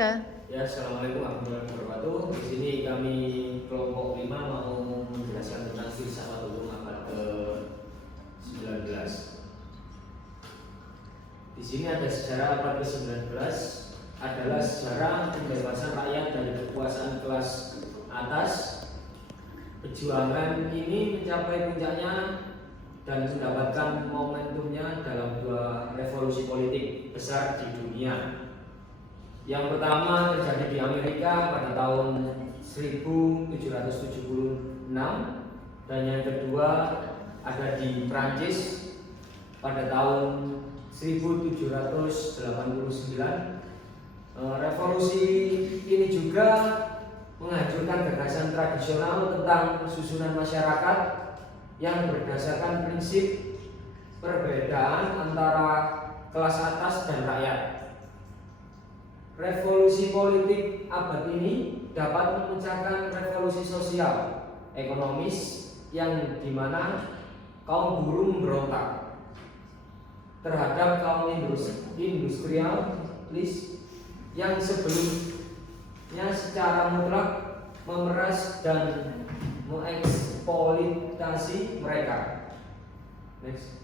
Ya. Ya, assalamualaikum warahmatullahi wabarakatuh. Di sini kami kelompok 5 mau menjelaskan tentang filsafat hukum abad ke-19. Di sini ada sejarah abad ke-19 adalah sejarah pembebasan rakyat dari kekuasaan kelas atas. Perjuangan ini mencapai puncaknya dan mendapatkan momentumnya dalam dua revolusi politik besar di dunia. Yang pertama terjadi di Amerika pada tahun 1776 dan yang kedua ada di Prancis pada tahun 1789. Revolusi ini juga menghancurkan gagasan tradisional tentang susunan masyarakat yang berdasarkan prinsip perbedaan antara kelas atas dan rakyat. Revolusi politik abad ini dapat memecahkan revolusi sosial, ekonomis yang dimana kaum buruh memberontak terhadap kaum industrialis yang sebelumnya secara mutlak memeras dan mengeksploitasi mereka. Next.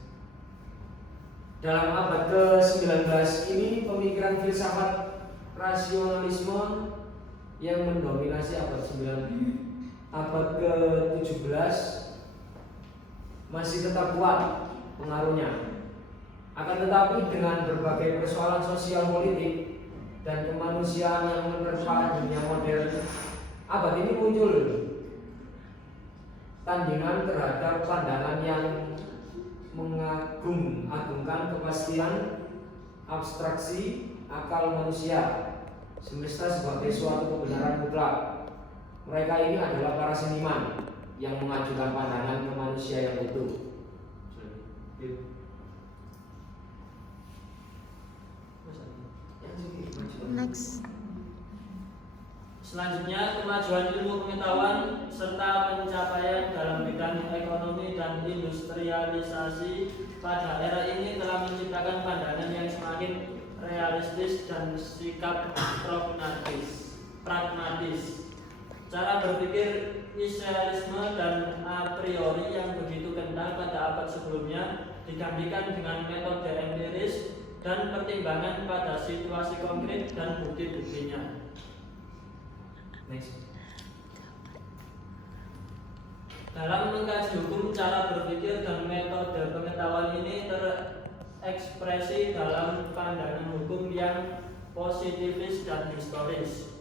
Dalam abad ke-19 ini pemikiran filsafat rasionalisme yang mendominasi abad ke-17 masih tetap kuat pengaruhnya. Akan tetapi dengan berbagai persoalan sosial politik dan kemanusiaan yang menerpa dunia modern, abad ini muncul tandingan terhadap pandangan yang mengagung-agungkan kepastian abstraksi akal manusia semesta sebagai suatu kebenaran mutlak. Mereka ini adalah para seniman yang mengajukan pandangan ke manusia yang utuh. Next. Selanjutnya, kemajuan ilmu pengetahuan serta pencapaian dalam bidang ekonomi dan industrialisasi pada era ini telah menciptakan pandangan yang semakin realistis dan sikap pragmatis. Cara berpikir idealisme dan a priori yang begitu kental pada abad sebelumnya digantikan dengan metode empiris dan pertimbangan pada situasi konkret dan bukti-buktinya. Next. Dalam mengkaji hukum, cara berpikir dan metode pengetahuan ini terekspresi dalam pandangan hukum yang positifis dan historis.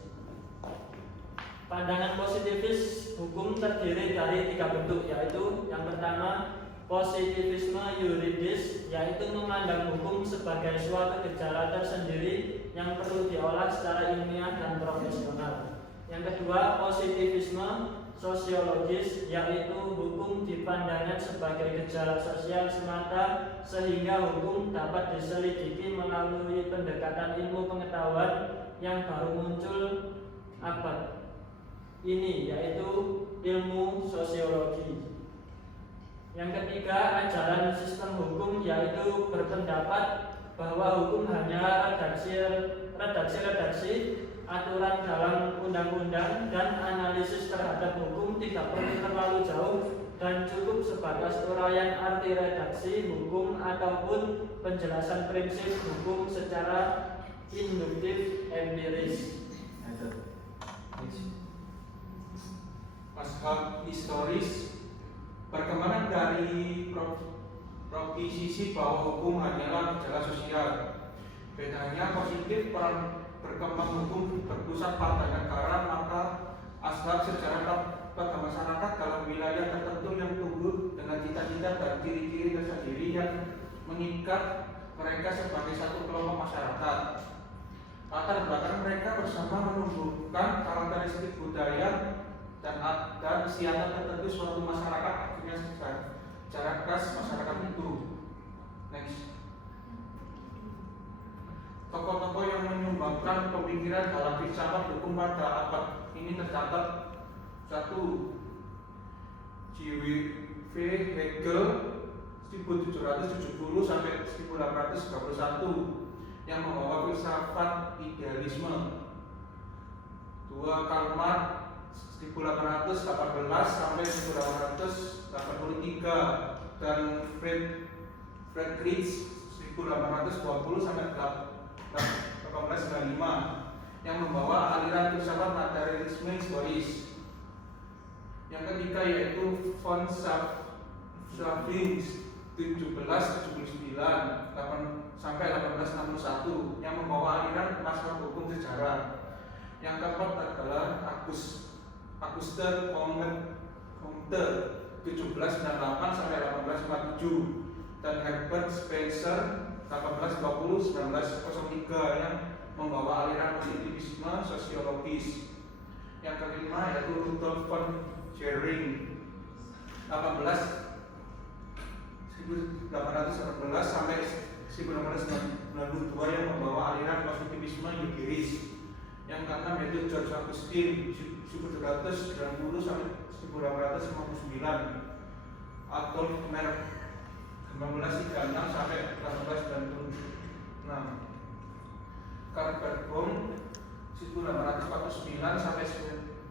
Pandangan positifis hukum terdiri dari tiga bentuk, yaitu yang pertama positivisme yuridis, yaitu memandang hukum sebagai suatu gejala tersendiri yang perlu diolah secara ilmiah dan profesional. Yang kedua, positivisme sosiologis, yaitu hukum dipandangkan sebagai gejala sosial semata sehingga hukum dapat diselidiki melalui pendekatan ilmu pengetahuan yang baru muncul abad ini, yaitu ilmu sosiologi. Yang ketiga, ajaran sistem hukum, yaitu berpendapat bahwa hukum hanyalah redaksi aturan dalam undang-undang dan analisis terhadap hukum tidak perlu terlalu jauh dan cukup sebatas uraian arti redaksi hukum ataupun penjelasan prinsip hukum secara induktif empiris. Mazhab historis, perkembangan dari proposisi bahwa hukum hanyalah gejala sosial. Bedanya positif berkembang hukum berpusat pada negara, maka asbab sejarah pada masyarakat dalam wilayah tertentu yang tumbuh dengan cita-cita dan ciri-ciri tersendiri yang mengikat mereka sebagai satu kelompok masyarakat. Latar belakang mereka bersama menumbuhkan karakteristik budaya dan istiadat tertentu suatu masyarakat, akhirnya sejarah khas masyarakat itu. Next. Tokoh-tokoh yang menyumbangkan pemikiran dalam filsafat hukum pada abad ini tercatat: 1. J.W. Hegel 1770 sampai 1831 yang membawa filsafat idealisme. 2 Karl Marx 1818 sampai 1883 dan Friedrich 1820 sampai 1895 yang membawa aliran filsafat materialisme historis. Yang ketiga yaitu von Schaffling 1779 sampai 1861 yang membawa aliran pasca hukum sejarah. Yang keempat adalah Auguste Comte 1798 sampai 1857 dan Herbert Spencer 1820-1903 yang membawa aliran positivisme sosiologis. Yang kelima yaitu Rudolf von Schering 1818 sampai 1992 yang membawa aliran positivisme empiris. Yang keenam yaitu George Augustine 1790 sampai 1859, Adolf Merck 1936 sampai 1896, Karl Bargholtz 1849 sampai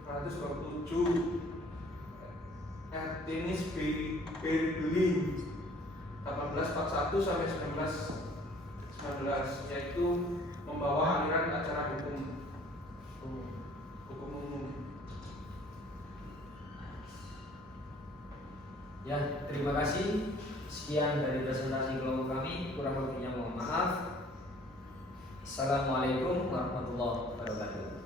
1927, Ernest Berlin 1841 sampai 1919, yaitu membawa aliran acara hukum umum. Ya, terima kasih. Sekian dari presentasi kelompok kami. Kurang lebihnya mohon maaf. Assalamualaikum warahmatullahi wabarakatuh.